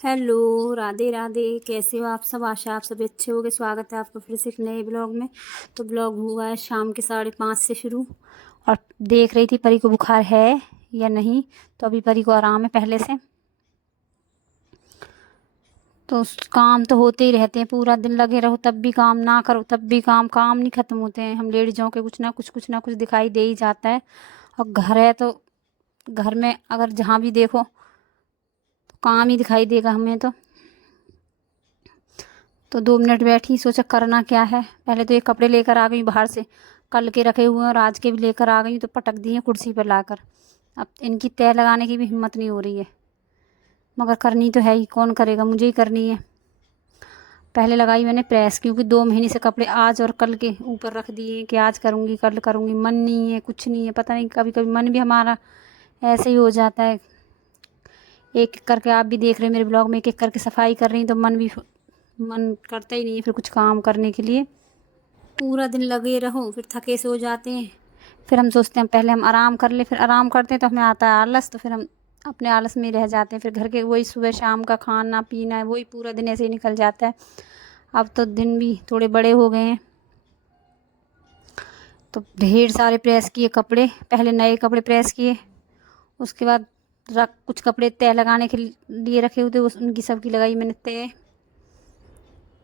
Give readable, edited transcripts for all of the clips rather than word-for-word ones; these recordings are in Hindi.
हेलो, राधे राधे। कैसे हो आप सब? आशा आप सभी अच्छे होंगे। स्वागत है आपका फिर से एक नए ब्लॉग में। तो ब्लॉग हुआ है शाम के 5:30 से शुरू, और देख रही थी परी को बुखार है या नहीं। तो अभी परी को आराम है पहले से। तो काम तो होते ही रहते हैं, पूरा दिन लगे रहो तब भी काम, ना करो तब भी काम। काम नहीं ख़त्म होते हैं। हम लेडीज़ों के कुछ ना कुछ दिखाई दे ही जाता है। और घर है तो घर में अगर जहाँ भी देखो तो काम ही दिखाई देगा हमें। तो 2 मिनट बैठी, सोचा करना क्या है। पहले तो ये कपड़े लेकर आ गई बाहर से, कल के रखे हुए हैं और आज के भी लेकर आ गई, तो पटक दिए कुर्सी पर लाकर। अब इनकी तय लगाने की भी हिम्मत नहीं हो रही है, मगर करनी तो है ही। कौन करेगा, मुझे ही करनी है। पहले लगाई मैंने प्रेस, क्योंकि 2 महीने से कपड़े आज और कल के ऊपर रख दिए कि आज करूँगी कल करूँगी। मन नहीं है, कुछ नहीं है, पता नहीं। कभी कभी मन भी हमारा ऐसे ही हो जाता है। एक एक करके आप भी देख रहे हैं मेरे ब्लॉग में, एक एक करके सफाई कर रही, तो मन करता ही नहीं है फिर कुछ काम करने के लिए। पूरा दिन लगे रहो, फिर थके से हो जाते हैं। फिर हम सोचते हैं पहले हम आराम कर ले, फिर आराम करते हैं तो हमें आता है आलस, तो फिर हम अपने आलस में ही रह जाते हैं। फिर घर के वही सुबह शाम का खाना पीना है, वही पूरा दिन ऐसे ही निकल जाता है। अब तो दिन भी थोड़े बड़े हो गए हैं, तो ढेर सारे प्रेस किए कपड़े। पहले नए कपड़े प्रेस किए, उसके बाद कुछ कपड़े तय लगाने के लिए रखे हुए थे, उनकी सबकी लगाई मैंने तय।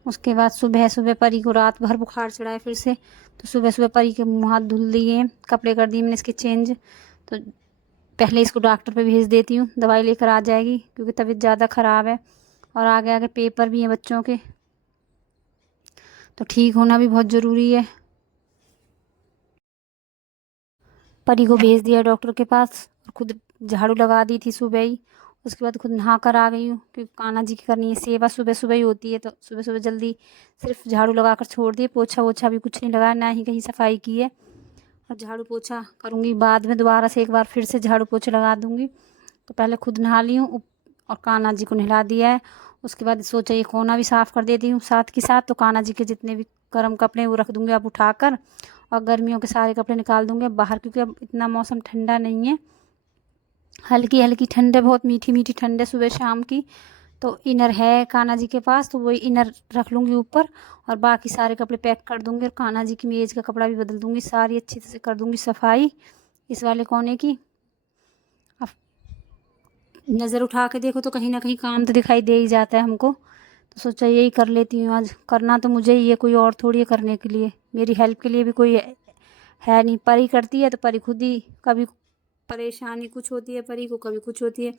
उसके बाद सुबह सुबह परी को रात भर बुखार चढ़ा है फिर से, तो सुबह सुबह परी के मुँह हाथ धुल दिए, कपड़े कर दिए मैंने इसके चेंज। तो पहले इसको डॉक्टर पे भेज देती हूँ, दवाई लेकर आ जाएगी, क्योंकि तबीयत ज़्यादा ख़राब है और आगे आगे पेपर भी हैं बच्चों के, तो ठीक होना भी बहुत ज़रूरी है। परी को भेज दिया डॉक्टर के पास, और खुद झाड़ू लगा दी थी सुबह ही। उसके बाद खुद नहा कर आ गई हूँ, क्योंकि कान्हा जी की करनी है सेवा, सुबह सुबह ही होती है। तो सुबह सुबह जल्दी सिर्फ झाड़ू लगा कर छोड़ दिए, पोछा वोछा भी कुछ नहीं लगाया, ना ही कहीं सफाई की है। और झाड़ू पोछा करूँगी बाद में, दोबारा से एक बार फिर से झाड़ू पोछा लगा दूँगी। तो पहले खुद नहा ली हूँ और कान्हा जी को नहला दिया है। उसके बाद सोचा ये कोना भी साफ़ कर देती हूँ साथ के साथ। तो कान्हा जी के जितने भी गर्म कपड़े हैं वो रख दूँगी अब उठाकर, और गर्मियों के सारे कपड़े निकाल दूँगी अब बाहर, क्योंकि अब इतना मौसम ठंडा नहीं है। हल्की हल्की ठंड है, बहुत मीठी मीठी ठंड है सुबह शाम की। तो इनर है कान्हा जी के पास, तो वही इनर रख लूँगी ऊपर, और बाकी सारे कपड़े पैक कर दूँगी। और कान्हा जी की मेज़ का कपड़ा भी बदल दूँगी, सारी अच्छी से कर दूँगी सफाई इस वाले कोने की। अब नज़र उठा के देखो तो कहीं ना कहीं काम तो दिखाई दे ही जाता है हमको। तो सोचा यही कर लेती हूँ आज। करना तो मुझे ही है, कोई और थोड़ी है करने के लिए। मेरी हेल्प के लिए भी कोई है नहीं। परी करती है तो परी खुद ही, कभी परेशानी कुछ होती है परी को, कभी कुछ होती है।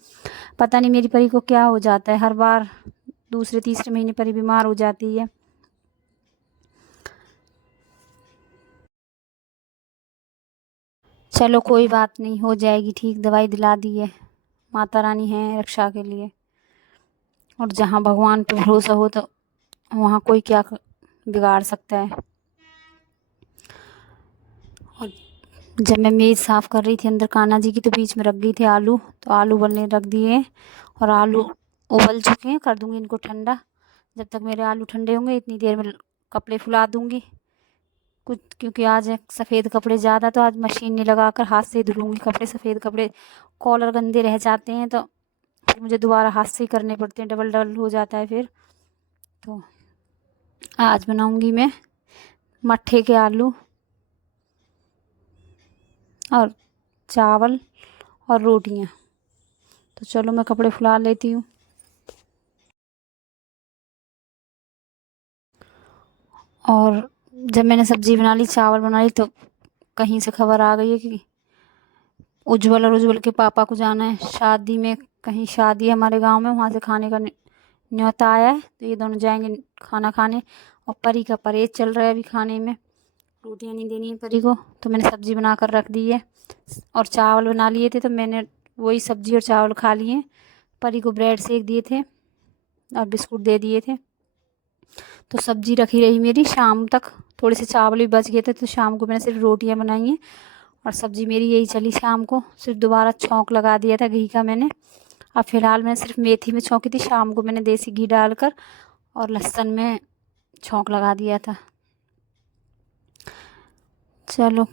पता नहीं मेरी परी को क्या हो जाता है, हर बार दूसरे तीसरे महीने परी बीमार हो जाती है। चलो कोई बात नहीं, हो जाएगी ठीक। दवाई दिला दी है, माता रानी है रक्षा के लिए। और जहाँ भगवान पे भरोसा हो तो वहाँ कोई क्या बिगाड़ सकता है। और जब मैं मेज़ साफ़ कर रही थी अंदर कान्हा जी की, तो बीच में रख गई थी आलू, तो आलू उबलने रख दिए, और आलू उबल चुके हैं। कर दूँगी इनको ठंडा। जब तक मेरे आलू ठंडे होंगे इतनी देर में कपड़े फुला दूँगी कुछ, क्योंकि आज है सफ़ेद कपड़े ज़्यादा, तो आज मशीन नहीं लगा कर हाथ से ही धुलूँगी कपड़े। सफ़ेद कपड़े कॉलर गंदे रह जाते हैं, तो फिर मुझे दोबारा हाथ से ही करने पड़ते हैं, डबल डबल हो जाता है फिर। तो आज बनाऊँगी मैं मट्ठे के आलू और चावल और रोटियां। तो चलो मैं कपड़े फुला लेती हूँ। और जब मैंने सब्ज़ी बना ली, चावल बना ली, तो कहीं से खबर आ गई है कि उज्ज्वल और उज्ज्वल के पापा को जाना है शादी में। कहीं शादी है हमारे गांव में, वहाँ से खाने का न्योता आया है, तो ये दोनों जाएंगे खाना खाने। और परी का परहेज चल रहा है अभी खाने में, रोटियां नहीं देनी है परी को। तो मैंने सब्ज़ी बना कर रख दी है, और चावल बना लिए थे, तो मैंने वही सब्ज़ी और चावल खा लिए। परी को ब्रेड सेक दिए थे और बिस्कुट दे दिए थे। तो सब्ज़ी रखी रही मेरी शाम तक। थोड़े से चावल भी बच गए थे, तो शाम को मैंने सिर्फ रोटियां बनाई हैं, और सब्ज़ी मेरी यही चली शाम को। सिर्फ दोबारा छौंक लगा दिया था घी का मैंने। अब फ़िलहाल मैंने सिर्फ मेथी में छौंकी थी, शाम को मैंने देसी घी डालकर और लहसुन में छौंक लगा दिया था। चलो,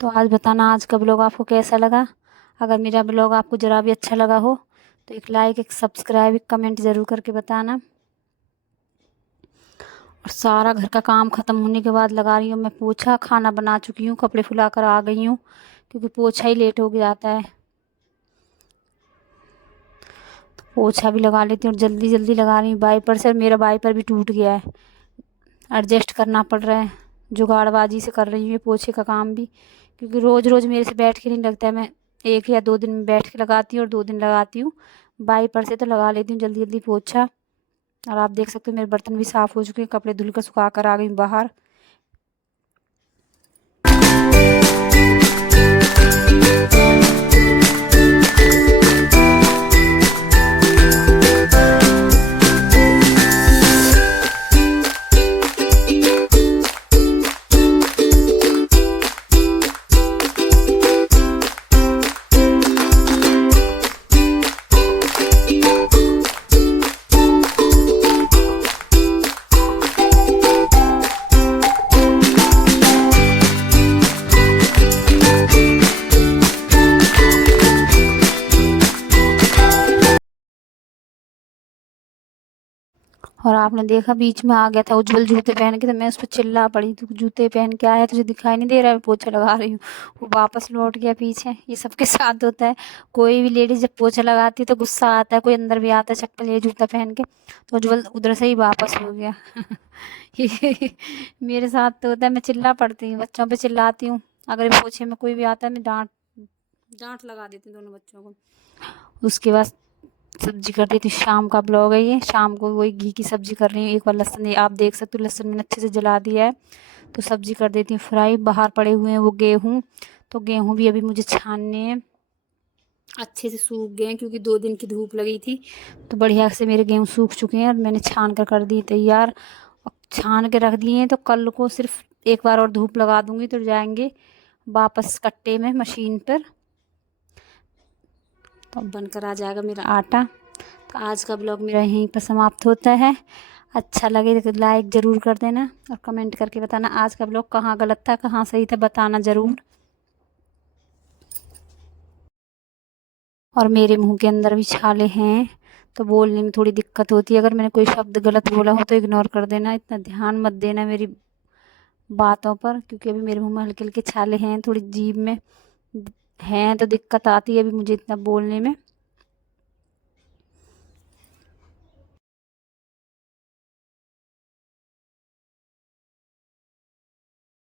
तो आज बताना आज का ब्लॉग आपको कैसा लगा। अगर मेरा ब्लॉग आपको ज़रा भी अच्छा लगा हो तो एक लाइक, एक सब्सक्राइब, एक कमेंट ज़रूर करके बताना। और सारा घर का काम ख़त्म होने के बाद लगा रही हूँ मैं पोछा। खाना बना चुकी हूँ, कपड़े फुला कर आ गई हूँ, क्योंकि पोछा ही लेट हो जाता है। तो पोछा भी लगा लेती हूँ और जल्दी जल्दी लगा रही हूँ। वाइपर से मेरा वाइपर भी टूट गया है, एडजस्ट करना पड़ रहा है। जुगाड़बाजी से कर रही हूँ ये पोछे का काम भी, क्योंकि रोज़ रोज़ मेरे से बैठ के नहीं लगता है। मैं 1 या 2 दिन में बैठ के लगाती हूँ और 2 दिन लगाती हूँ। वाइपर से तो लगा लेती हूँ जल्दी जल्दी पोछा। और आप देख सकते हो मेरे बर्तन भी साफ़ हो चुके हैं, कपड़े धुल कर सुखा कर आ गई बाहर। और आपने देखा बीच में आ गया था उज्जवल जूते पहन के, तो मैं उस पर चिल्ला पड़ी, तू जूते पहन के आया, तुझे दिखाई नहीं दे रहा है पोछा लगा रही हूँ। वो वापस लौट गया पीछे। ये सबके साथ होता है, कोई भी लेडीज जब पोछा लगाती है तो गुस्सा आता है, कोई अंदर भी आता है चप्पल या जूता पहन के, तो उज्जवल उधर से ही वापस हो गया। ये मेरे साथ तो होता है, मैं चिल्ला पड़ती हूँ, बच्चों पे चिल्लाती हूँ। अगर पोछे में कोई भी आता है मैं डांट डांट लगा देती हूँ दोनों बच्चों को। उसके बाद सब्जी कर देती हूँ। शाम का ब्लॉग है ये, शाम को वही घी की सब्जी कर रही हूँ। एक बार लहसुन, ये आप देख सकते हो लहसुन मैंने अच्छे से जला दिया है, तो सब्जी कर देती हूँ फ्राई। बाहर पड़े हुए हैं वो गेहूँ, तो गेहूँ भी अभी मुझे छानने हैं। अच्छे से सूख गए हैं क्योंकि 2 दिन की धूप लगी थी, तो बढ़िया से मेरे गेहूँ सूख चुके हैं और मैंने छान कर दिए तैयार। अब छान के रख दिए हैं, तो कल को सिर्फ एक बार और धूप लगा दूंगी तो जाएंगे वापस कट्टे में मशीन पर, तो अब बनकर आ जाएगा मेरा आटा। तो आज का ब्लॉग मेरा यहीं पर समाप्त होता है। अच्छा लगे तो लाइक ज़रूर कर देना और कमेंट करके बताना आज का ब्लॉग कहाँ गलत था कहाँ सही था, बताना ज़रूर। और मेरे मुंह के अंदर भी छाले हैं, तो बोलने में थोड़ी दिक्कत होती है। अगर मैंने कोई शब्द गलत बोला हो तो इग्नोर कर देना, इतना ध्यान मत देना मेरी बातों पर, क्योंकि अभी मेरे मुंह में हल्के हल्के छाले हैं, थोड़ी जीभ में हैं, तो दिक्कत आती है अभी मुझे इतना बोलने में।